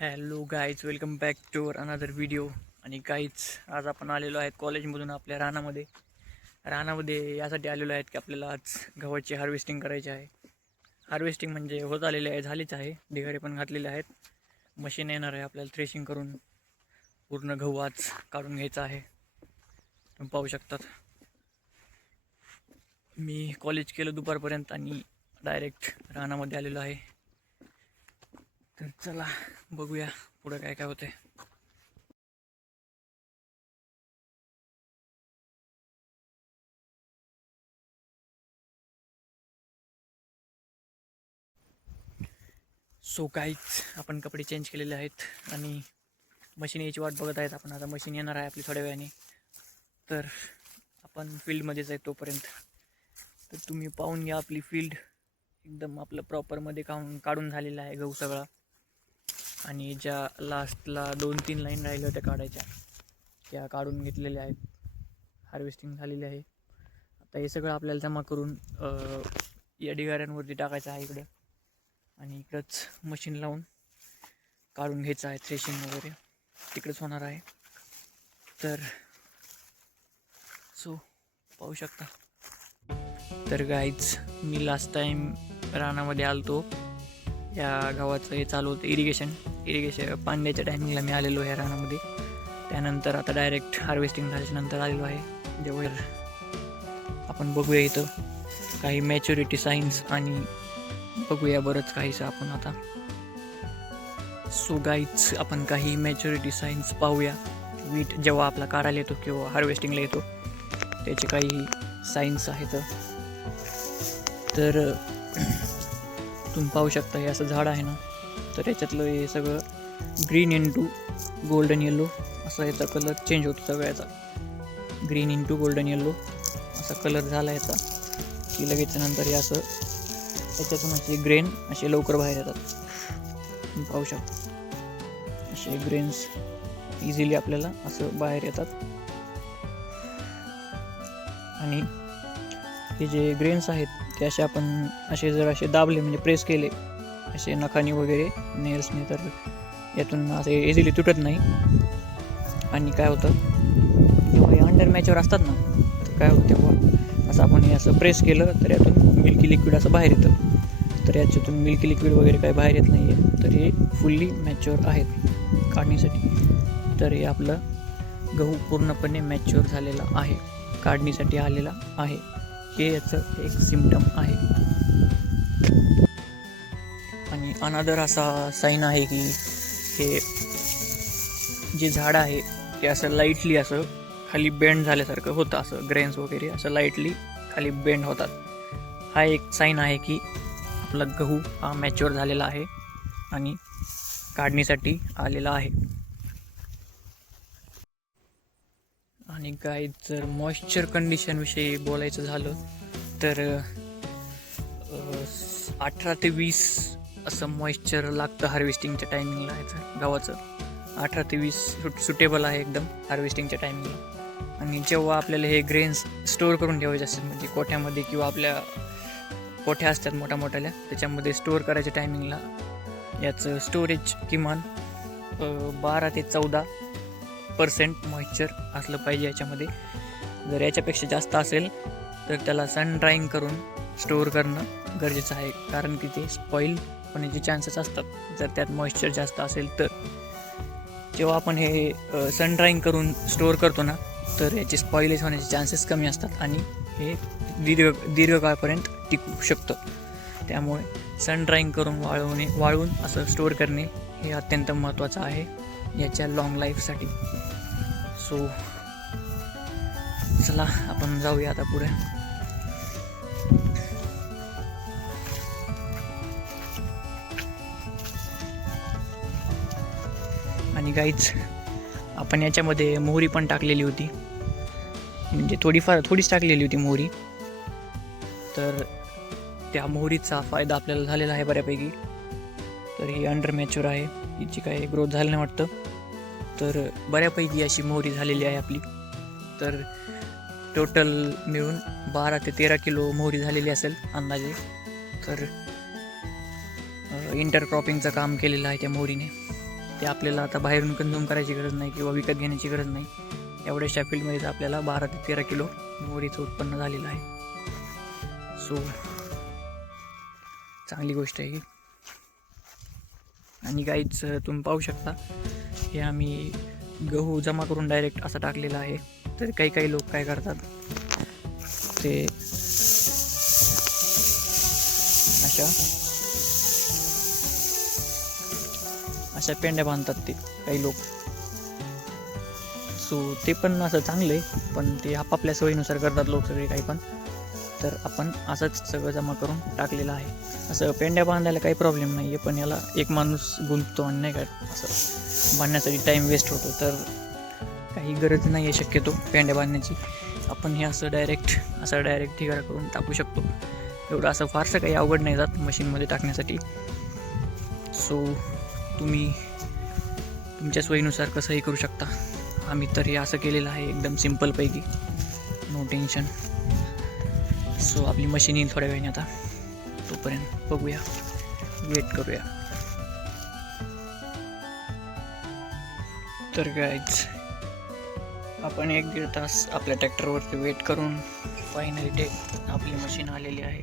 Hello guys, welcome back to another video. आणि guys, आज आपण आलेलो आहेत कॉलेजमधून आपल्या रानामध्ये यासाठी आलेलो आहेत की आपल्याला आज गव्हाची हार्वेस्टिंग करायची आहे. हार्वेस्टिंग म्हणजे होत आलेली आहे, झालीच आहे. ढिगारे पण घातलेले आहेत. मशीन येणार आहे आपल्याला थ्रेशिंग करून पूर्ण गहू आज काढून घ्यायचा आहे. तुम्ही पाहू शकतात. मी कॉलेज केलं दुपारपर्यंत आणि डायरेक्ट रानामध्ये आलेलो आहे. तर चला बघूया पुढं काय काय होतंय. सो गाईज, आपण कपडे चेंज केलेले आहेत आणि मशीन यायची वाट बघत आहेत. आपण आता मशीन येणार आहे आपली थोड्या वेळाने. तर आपण फील्डमध्येच आहे तोपर्यंत. तर तुम्ही पाहून घ्या आपली फील्ड एकदम आपलं प्रॉपरमध्ये काढून झालेला आहे गहू सगळा. आणि ज्या लास्टला 2-3 लाईन राहिल्या होत्या काढायच्या, त्या काढून घेतलेल्या आहेत. हार्वेस्टिंग झालेली आहे. आता हे सगळं आपल्याला जमा करून या ढिगाऱ्यांवरती टाकायचं आहे इकडं. आणि इकडंच मशीन लावून काढून घ्यायचं आहे. थ्रेशिंग वगैरे तिकडेच होणार आहे. तर सो पाहू शकता. तर गाईज, मी लास्ट टाईम रानामध्ये आलतो. या गावाचं हे चालू होतं इरिगेशन पाण्याच्या टायमिंगला मी आलेलो आहे रानामध्ये. त्यानंतर आता डायरेक्ट हार्वेस्टिंग झाल्याच्यानंतर आलेलो आहे. जेव्हा आपण बघूया इथं काही मॅच्युरिटी सायन्स आणि बघूया बरंच काहीच आपण आता. सो गाईज, आपण काही मॅच्युरिटी सायन्स पाहूया. वीट जेव्हा आपला काढायला येतो किंवा हार्वेस्टिंगला येतो त्याचे काही सायन्स आहेत. तर तुम्ही पाहू शकता, हे असं झाड आहे ना, तर याच्यातलं हे सगळं ग्रीन इंटू गोल्डन येल्लो असा याचा कलर चेंज होतो सगळ्याचा. ग्रीन इंटू गोल्डन येल्लो असा कलर झाला याचा की लगेच नंतर हे असं त्याच्यातून असे ग्रेन असे लवकर बाहेर येतात. तुम्ही पाहू शकता असे ग्रेन्स इझिली आपल्याला असं बाहेर येतात. आणि हे जे ग्रेन्स आहेत ते असे आपण जर असे दाबले म्हणजे प्रेस केले असे नखानी वगैरे नेल्सने, तर यातून असे इझिली तुटत नाही. आणि काय होतं, जेव्हा हे अंडर मॅचवर असतात ना, तर काय होतं तेव्हा असं आपण हे असं प्रेस केलं तर यातून मिल्की लिक्विड असं बाहेर येतं. तर याच्यातून मिल्की लिक्विड वगैरे काही बाहेर येत नाही आहे. तर हे फुल्ली मॅच्युअर आहेत काढणीसाठी. तर हे आपलं गहू पूर्णपणे मॅच्युअर झालेला आहे, काढणीसाठी आलेला आहे. हे याचं एक सिम्पटम आहे. आणि अनदर असा साईन आहे की हे जे झाड आहे ते असं लाईटली असं खाली बेंड झाल्यासारखं होतं. असं ग्रेन्स वगैरे असं लाईटली खाली बेंड होतात. हा एक साईन आहे की आपला गहू हा मॅच्युअर झालेला आहे आणि काढणीसाठी आलेला आहे. आणि काय जर मॉइश्चर कंडिशनविषयी बोलायचं झालं तर 18 ते 20 असं मॉइश्चर लागतं हार्वेस्टिंगच्या टायमिंगला. याचं गव्हाचं 18 ते 20 सुटेबल आहे एकदम हार्वेस्टिंगच्या टायमिंगला. आणि जेव्हा आपल्याला हे ग्रेन्स स्टोअर करून ठेवायचे असतात म्हणजे कोठ्यामध्ये किंवा आपल्या कोठ्या असतात मोठ्याल्या, त्याच्यामध्ये स्टोअर करायच्या टायमिंगला याचं स्टोरेज किमान 12 ते 14% मॉइश्चर असलं पाहिजे याच्यामध्ये. जर याच्यापेक्षा जास्त असेल तर त्याला सन ड्राईंग करून स्टोअर करणं गरजेचं आहे. कारण की ते स्पॉईल होण्याचे चान्सेस असतात जर त्यात मॉइश्चर जास्त असेल तर. जेव्हा आपण हे सन ड्राईंग करून स्टोअर करतो ना, तर याचे स्पॉइलेज होण्याचे चान्सेस कमी असतात आणि हे दीर्घकाळपर्यंत टिकू शकतं. त्यामुळे सन ड्राईंग करून वाळवून असं स्टोअर करणे हे अत्यंत महत्त्वाचं आहे याच्या लॉंग लाईफसाठी. सो चला आपण जाऊया आता पुढे. आणि गाईच, आपण याच्यामध्ये मोहरी पण टाकलेली होती, म्हणजे थोडीच टाकलेली होती मोहरी. तर त्या मोहरीचा फायदा आपल्याला झालेला आहे बऱ्यापैकी. तर ही अंडर मॅच्युअर आहे, हिची काही ग्रोथ झाली नाही वाटतं. तर बऱ्यापैकी अशी मोहरी झालेली आहे आपली. तर टोटल मिळून 12 ते 13 किलो मोहरी झालेली असेल अंदाजे. तर इंटरक्रॉपिंगचं काम केलेलं आहे त्या मोहरीने. ते आपल्याला आता बाहेरून कंझ्युम करायची गरज नाही किंवा विकत घेण्याची गरज नाही. एवढ्याशा फील्डमध्ये आपल्याला 12 ते 13 किलो मोहरीचं उत्पन्न झालेलं आहे. सो चांगली गोष्ट आहे ही. आणि गाईच तुम्ही पाहू शकता, हे आम्ही गहू जमा करून डायरेक्ट असं टाकलेलं आहे. तर काही लोक काय करतात, ते अशा पेंड्या बांधतात ते काही लोक. सो ते पण असं चांगलं आहे, पण ते आपापल्या सोयीनुसार करतात लोक सगळे काही पण. तर आपण असंच सगळं जमा करून टाकलेलं आहे. असं पेंड्या बांधायला काही प्रॉब्लेम नाही आहे, पण याला एक माणूस गुंततो आणि नाही का असं बांधण्यासाठी टाईम वेस्ट होतो. तर काही गरज नाही आहे शक्यतो पेंड्या बांधण्याची. आपण हे असं डायरेक्ट ठिकाणा करून टाकू शकतो. एवढं असं फारसं काही अवघड नाही जात मशीनमध्ये टाकण्यासाठी. सो तुम्ही तुमच्या सोयीनुसार कसंही करू शकता. आम्ही तर हे असं केलेलं आहे एकदम सिम्पलपैकी, नो टेन्शन. सो आपली मशीन येईल थोड्या वेळाने, आता तोपर्यंत बघूया, वेट करूया. तर गाईज आपण 1-1.5 तास आपल्या ट्रॅक्टरवरती वेट करून फायनली आपली मशीन आलेली आहे.